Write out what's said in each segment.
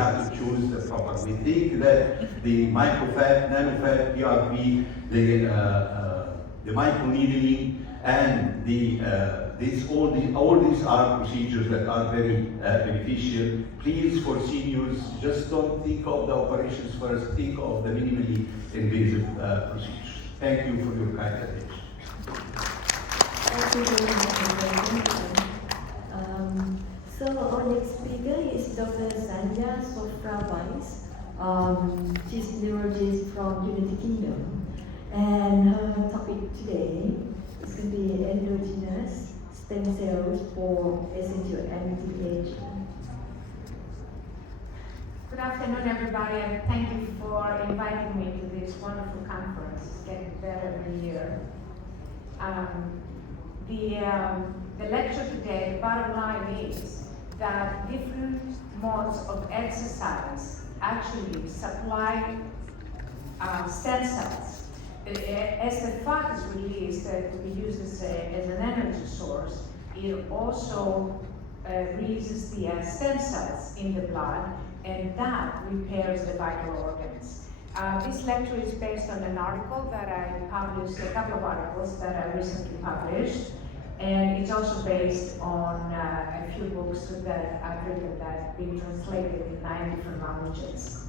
have to choose the proper. We think that the microfat, nanofat, PRP, the microneedling, and all these are procedures that are very beneficial. Please, for seniors, just don't think of the operations first, think of the minimally invasive procedures. Thank you for your kind attention. Thank you very much. So our next speaker is Dr. Xanya Sofra. She's a neurologist from United Kingdom, and her topic today is going to be endogenous stem cells for essential anti-aging. Good afternoon, everybody, and thank you for inviting me to this wonderful conference. It's getting better every year. The lecture today, the bottom line is that different modes of exercise actually supply stem cells. As the fat is released to be used as an energy source, it also releases the stem cells in the blood, and that repairs the vital organs. This lecture is based on an article that I published, a couple of articles that I recently published, and it's also based on a few books that I've written that have been translated in 9 different languages.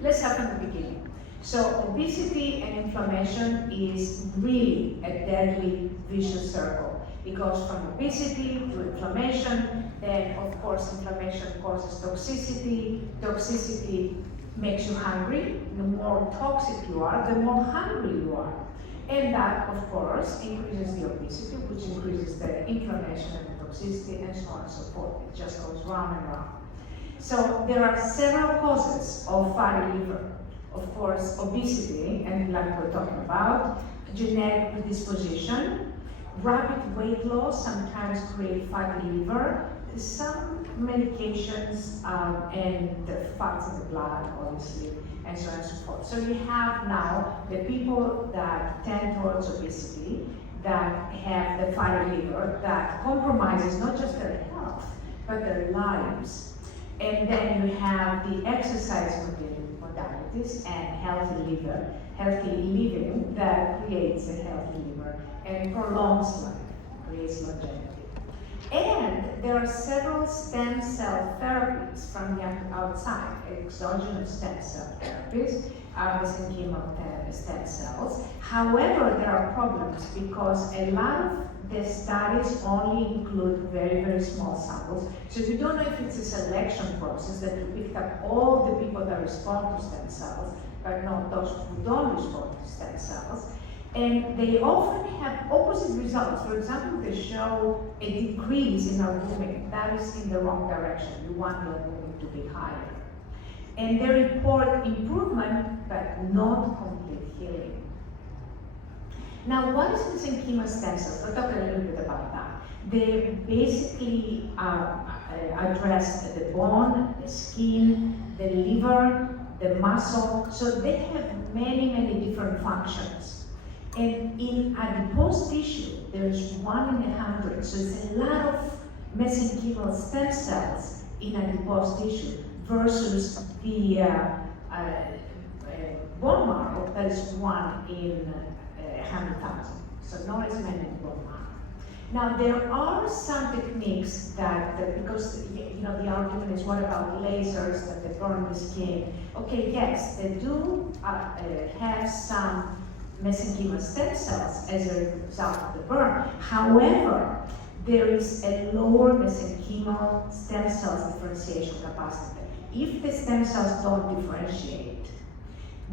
Let's start from the beginning. So obesity and inflammation is really a deadly vicious circle. It goes from obesity to inflammation, then of course inflammation causes toxicity, toxicity makes you hungry. The more toxic you are, the more hungry you are. And that, of course, increases the obesity, which increases the inflammation and the toxicity, and so on and so forth. It just goes round and round. So there are several causes of fatty liver. Of course, obesity, and like we're talking about, genetic predisposition, rapid weight loss sometimes create fatty liver, some medications and the fats in the blood, obviously, and so on and so forth. So you have now the people that tend towards obesity, that have the fatty liver, that compromises not just their health, but their lives. And then you have the exercise modalities and healthy living that creates a healthy liver and prolongs life, creates longevity. And there are several stem cell therapies from the outside, exogenous stem cell therapies, mesenchymal stem cells. However, there are problems because a lot of the studies only include very, very small samples. So you don't know if it's a selection process that you picked up all the people that respond to stem cells, but not those who don't respond to stem cells. And they often have opposite results. For example, they show a decrease in albumin. That is in the wrong direction. You want the albumin to be higher. And they report improvement, but not complete healing. Now, what is mesenchymal stem cells? I'll talk a little bit about that. They basically address the bone, the skin, the liver, the muscle. So they have many, many different functions. And in adipose tissue, there's 1 in 100. So it's a lot of mesenchymal stem cells in adipose tissue versus the bone marrow that is 1 in 100,000. So not as many in bone marrow. Now there are some techniques that because the argument is, what about lasers that they burn the skin? Okay, yes, they do have some mesenchymal stem cells as a result of the burn. However, there is a lower mesenchymal stem cells differentiation capacity. If the stem cells don't differentiate,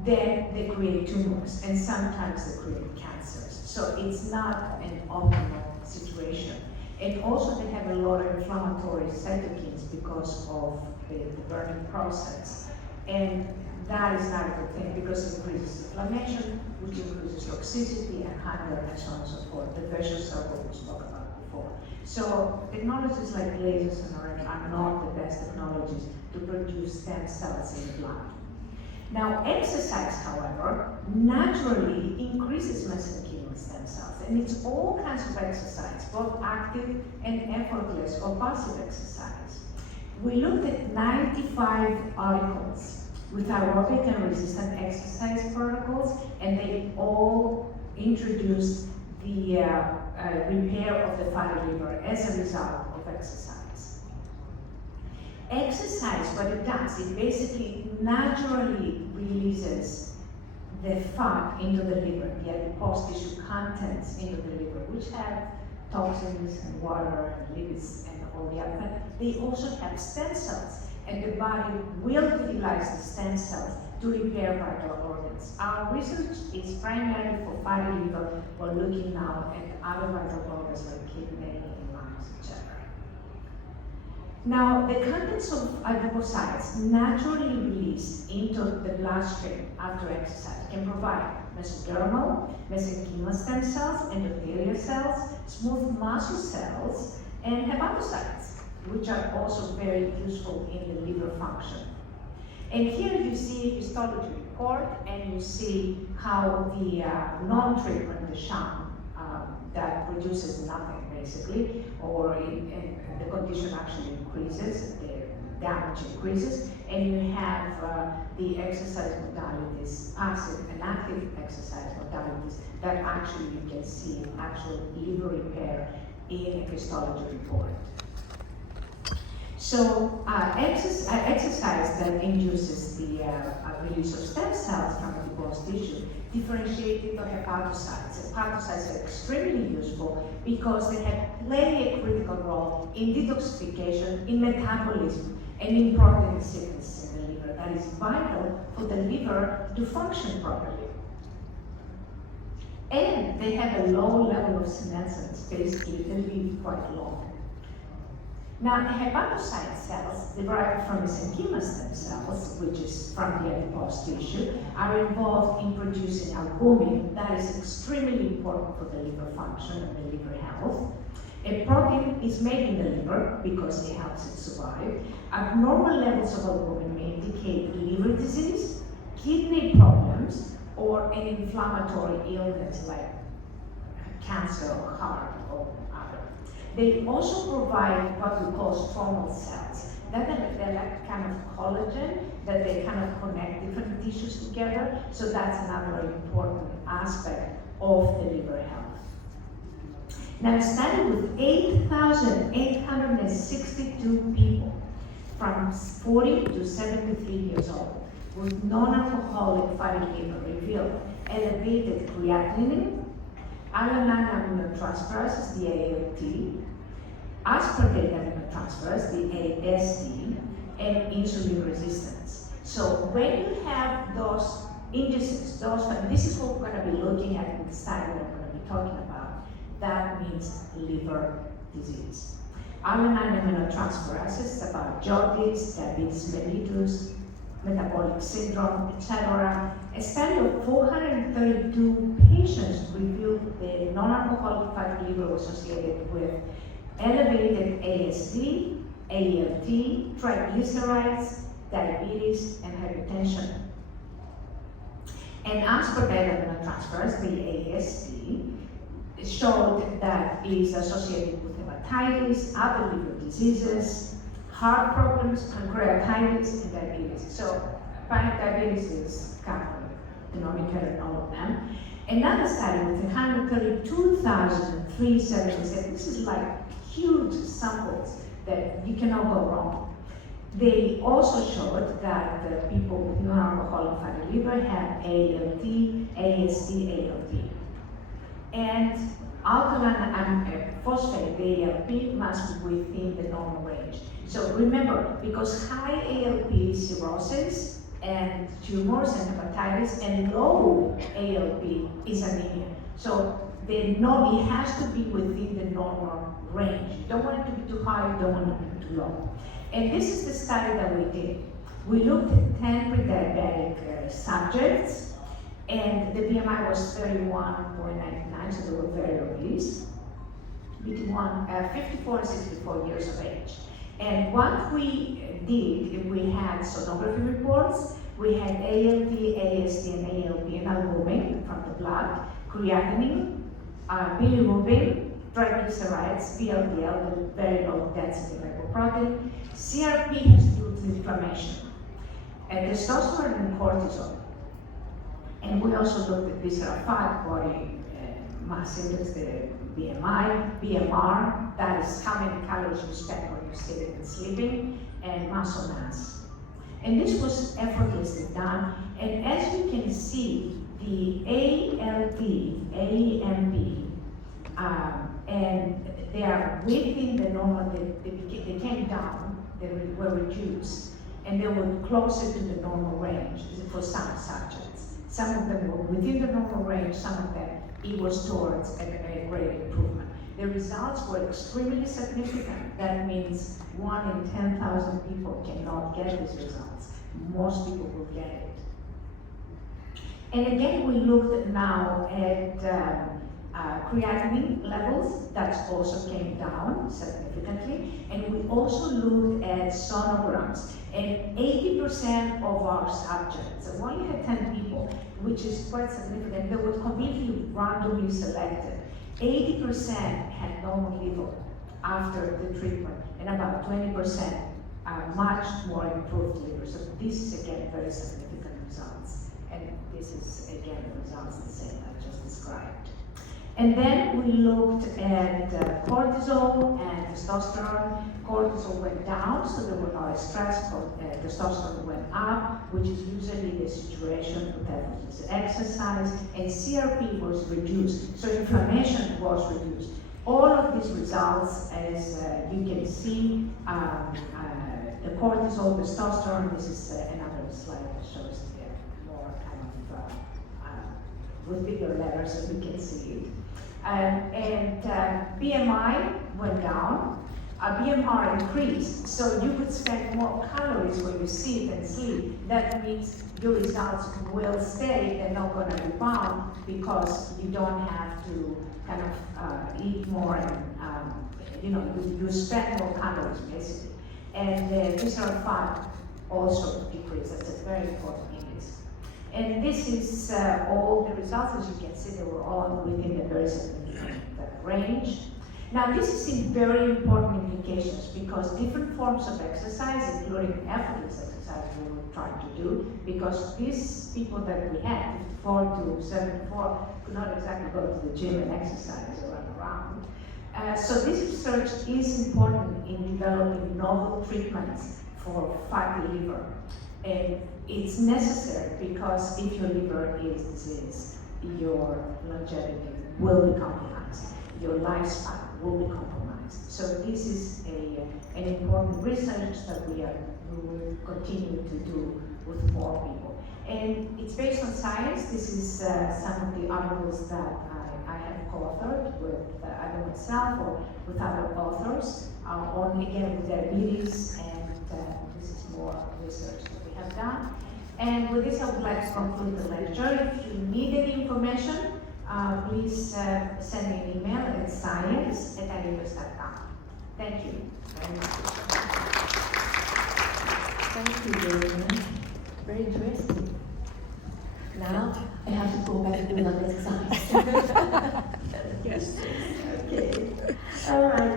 then they create tumors, and sometimes they create cancers. So it's not an optimal situation. And also they have a lot of inflammatory cytokines because of the burning process. And that is not a good thing because it increases inflammation, which increases toxicity and hunger and so on and so forth, the vicious circle we spoke about before. So technologies like lasers and RF are not the best technologies to produce stem cells in the blood. Now exercise, however, naturally increases mesenchymal stem cells, and it's all kinds of exercise, both active and effortless or passive exercise. We looked at 95 articles with aerobic and resistant exercise protocols, and they all introduced the repair of the fatty liver as a result of exercise. Exercise, what it does, it basically naturally releases the fat into the liver, the adipose tissue contents into the liver, which have toxins and water and lipids and all the other, but they also have stem cells, and the body will utilize the stem cells to repair vital organs. Our research is primarily for fatty liver. We're looking now at other vital organs like kidney, lungs, etc. Now, the contents of adipocytes naturally released into the bloodstream after exercise can provide mesodermal, mesenchymal stem cells, endothelial cells, smooth muscle cells, and hepatocytes, which are also very useful in the liver function. And here you see a histology report, and you see how the non-treatment, the sham, that produces nothing basically, or the condition actually increases, the damage increases, and you have the exercise modalities, passive and active exercise modalities, that actually you can see actual liver repair in a histology report. So exercise that induces the release of stem cells from adipose tissue differentiated the hepatocytes. Hepatocytes are extremely useful because they play a critical role in detoxification, in metabolism, and in protein synthesis in the liver. That is vital for the liver to function properly. And they have a low level of senescence, basically they live quite long. Now, the hepatocyte cells derived from mesenchymal stem cells, which is from the adipose tissue, are involved in producing albumin that is extremely important for the liver function and the liver health. A protein is made in the liver because it helps it survive. Abnormal levels of albumin may indicate liver disease, kidney problems, or an inflammatory illness like cancer or heart or other. They also provide what we call stromal cells. They're like kind of collagen, that they kind of connect different tissues together. So that's another important aspect of the liver health. Now, a study with 8,862 people from 40 to 73 years old with non-alcoholic fatty liver revealed elevated creatinine, alanine aminotransferase, the ALT, aspartate aminotransferase, the AST, and insulin resistance. So when you have those indices, this is what we're going to be looking at in the study that we're going to be talking about. That means liver disease. Alanine aminotransferase is about jaundice, diabetes mellitus, metabolic syndrome, etc. A study of 432 patients revealed the non-alcoholic fatty liver was associated with elevated AST, ALT, triglycerides, diabetes, and hypertension. And aspartate aminotransferase, the AST, showed that it is associated with hepatitis, other liver diseases, heart problems, pancreatitis, and diabetes. So diabetes is common denominator in all of them. Another study with 132,377, this is like huge samples that you cannot go wrong. They also showed that the people with non-alcoholic fatty liver have ALT, AST, ALT. And alkaline phosphate, the ALP, must be within the normal range. So remember, because high ALP is cirrhosis and tumors and hepatitis, and low ALP is anemia. So it has to be within the normal range. You don't want it to be too high, you don't want it to be too low. And this is the study that we did. We looked at 10 pre-diabetic subjects, and the BMI was 31.99, so they were very obese, between 54 and 64 years of age. And what we did, we had sonography reports, we had ALT, AST, and ALP and albumin from the blood, creatinine, bilirubin, triglycerides, VLDL, the very low density lipoprotein. CRP has to do with inflammation. And testosterone and cortisol. And we also looked at visceral fat, body mass index, the BMI, BMR, that is how many calories you spend when you're sitting and sleeping, and muscle mass. And this was effortlessly done. And as you can see, the ALT, AMP, and they are within the normal, they came down, they were reduced, and they were closer to the normal range for some subjects. Some of them were within the normal range, some of them it was towards a great improvement. The results were extremely significant. That means 1 in 10,000 people cannot get these results. Most people will get it. And again, we looked now at creatinine levels, that also came down significantly. And we also looked at sonograms. And 80% of our subjects, we only had 10 people, which is quite significant. They were completely randomly selected. 80% had normal liver after the treatment, and about 20% much more improved liver. So this is again very significant results. And this is again the results the same I just described. And then we looked at cortisol and testosterone. Cortisol went down, so there were not stress. Testosterone went up, which is usually the situation with effortless exercise. And CRP was reduced, so inflammation was reduced. All of these results, as you can see, the cortisol, testosterone, this is another slide that shows more kind of with bigger letters so you can see it. And BMI went down, BMR increased, so you could spend more calories when you sit and sleep. That means your results will stay, they're not going to rebound because you don't have to kind of eat more and you spend more calories basically. And the visceral fat also decreased. That's a very important index. And this is all the results. As you can see, they were all within the very significant range. Now, this is in very important implications because different forms of exercise, including effortless exercise, we were trying to do, because these people that we had, 54 to 74, could not exactly go to the gym and exercise or run around. So this research is important in developing novel treatments for fatty liver. And it's necessary because if your liver is diseased, your longevity will be compromised, your lifespan will be compromised. So this is an important research that we will continue to do with more people. And it's based on science. This is some of the articles that I have co-authored with either myself or with other authors on, again, with diabetes, and this is more research that we have done. And with this, I would like to conclude the lecture. If you need any information, please send me an email at science@IELLIOS.com. Thank you very much. Thank you very much. Very interesting. Now I have to go back to another exercise. Yes.